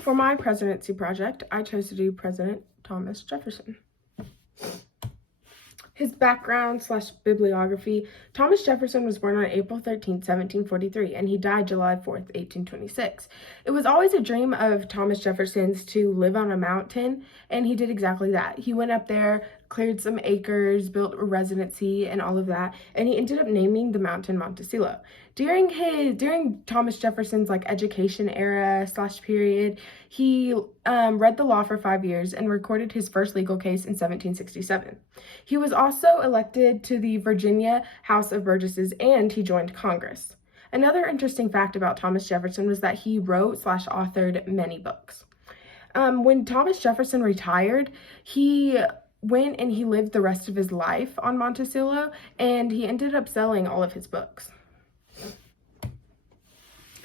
For my presidency project, I chose to do President Thomas Jefferson. His background / bibliography. Thomas Jefferson was born on April 13, 1743, and he died July 4th, 1826. It was always a dream of Thomas Jefferson's to live on a mountain, and he did exactly that. He went up there, cleared some acres, built a residency, and all of that, and he ended up naming the mountain Monticello. During Thomas Jefferson's education era / period, he read the law for 5 years and recorded his first legal case in 1767. He was also elected to the Virginia House of Burgesses, and he joined Congress. Another interesting fact about Thomas Jefferson was that he wrote / authored many books. When Thomas Jefferson retired, he went and he lived the rest of his life on Monticello, and he ended up selling all of his books.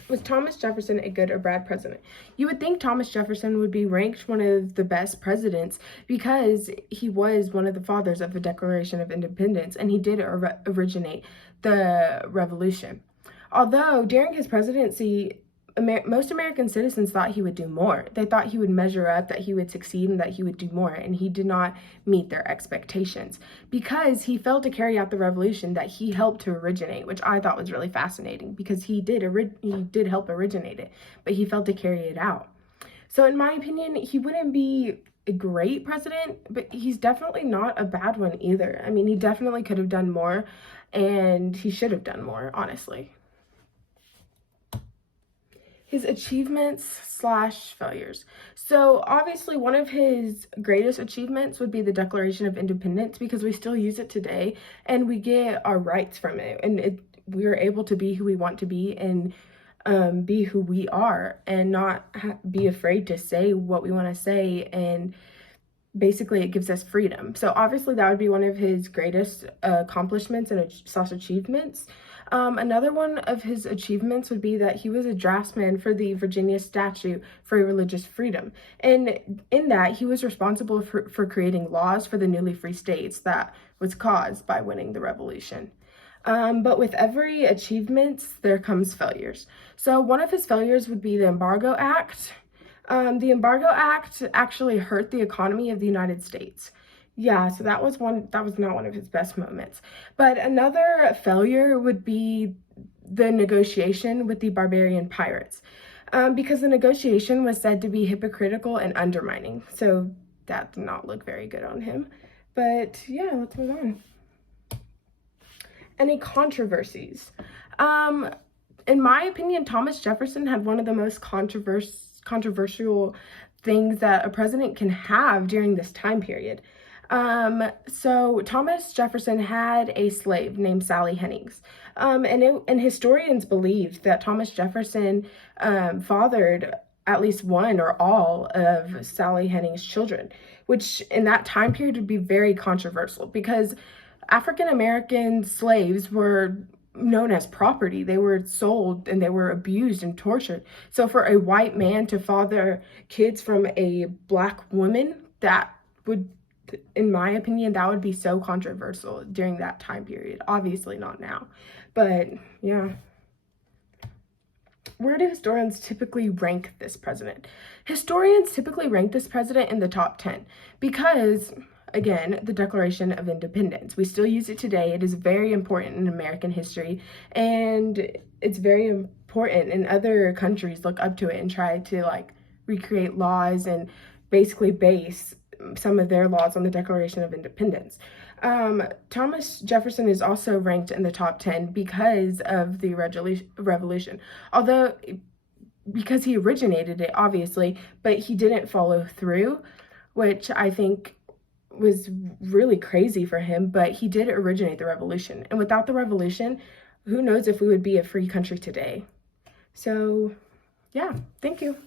Was Thomas Jefferson a good or bad president? You would think Thomas Jefferson would be ranked one of the best presidents because he was one of the fathers of the Declaration of Independence, and he did originate the revolution. Although during his presidency, most American citizens thought he would do more. They thought he would measure up, that he would succeed, and that he would do more, and he did not meet their expectations because he failed to carry out the revolution that he helped to originate, which I thought was really fascinating because he did help originate it, but he failed to carry it out. So in my opinion, he wouldn't be a great president, but he's definitely not a bad one either. I mean, he definitely could have done more, and he should have done more, honestly. His achievements / failures. So obviously one of his greatest achievements would be the Declaration of Independence because we still use it today and we get our rights from it, and we are able to be who we want to be and be who we are and not be afraid to say what we want to say, and basically it gives us freedom. So obviously that would be one of his greatest accomplishments and / achievements. Another one of his achievements would be that he was a draftsman for the Virginia Statute for Religious Freedom. And in that, he was responsible for creating laws for the newly free states that was caused by winning the revolution. But with every achievement, there comes failures. So one of his failures would be the Embargo Act. The Embargo Act actually hurt the economy of the United States. Yeah, so that was not one of his best moments. But another failure would be the negotiation with the barbarian pirates, because the negotiation was said to be hypocritical and undermining. So that did not look very good on him. But yeah, let's move on. Any controversies? In my opinion, Thomas Jefferson had one of the most controversial things that a president can have during this time period. So Thomas Jefferson had a slave named Sally Hemings, and historians believed that Thomas Jefferson fathered at least one or all of Sally Hemings' children, which in that time period would be very controversial because African American slaves were known as property. They were sold and they were abused and tortured. So for a white man to father kids from a black woman, that would, in my opinion, that would be so controversial during that time period. Obviously not now, but yeah. Where do historians typically rank this president? Historians typically rank this president in the top 10 because, again, the Declaration of Independence. We still use it today. It is very important in American history, and it's very important, and other countries look up to it and try to recreate laws and basically base some of their laws on the Declaration of Independence. Thomas Jefferson is also ranked in the top 10 because of the revolution, because he originated it, obviously, but he didn't follow through, which I think was really crazy for him, but he did originate the revolution. And without the revolution, who knows if we would be a free country today. So yeah, thank you.